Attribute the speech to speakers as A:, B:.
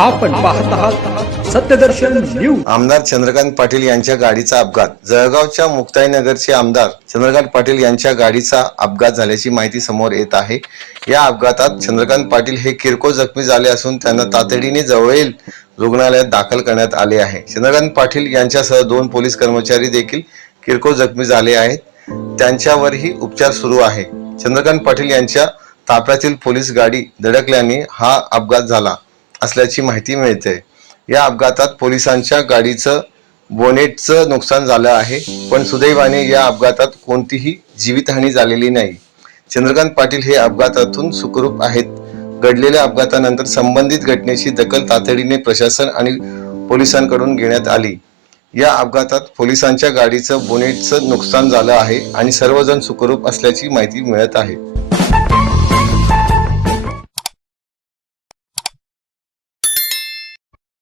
A: आपण पाहत आहात सत्यदर्शन न्यूज.
B: आमदार चंद्रकांत पाटील यांच्या गाडीचा अपघात. जळगावच्या मुक्ताईनगरचे आमदार चंद्रकांत पाटील यांच्या गाडीचा अपघात झाल्याची माहिती समोर येत आहे. या अपघातात चंद्रकांत पाटील हे किरकोळ जखमी झाले असून त्यांना तातडीने जवळील रुग्णालयात दाखल करण्यात आले आहे. चंद्रकांत पाटील यांच्यासह दोन पोलीस कर्मचारी देखील किरकोळ जखमी झाले आहेत. त्यांच्यावरही उपचार सुरू आहे. चंद्रकांत पाटील यांच्या ताफ्यातील पोलीस गाडी धडकल्याने हा अपघात झाला. असल्याची माहिती मिळते. या अपघातात पोलिसांच्या गाडीचं बोनेटचं नुकसान झालं आहे. पण सुदैवाने या अपघातात कोणतीही जीवितहानी झालेली नाही. चंद्रकांत पाटील हे अपघातातून सुखरूप आहेत. घडलेल्या अपघातानंतर संबंधित घटनेची दखल तातडीने प्रशासन आणि पोलिसांकडून घेण्यात आली. या अपघातात पोलिसांच्या गाडीचं बोनेटचं नुकसान झालं आहे आणि सर्वजण सुखरूप असल्याची माहिती मिळत आहे.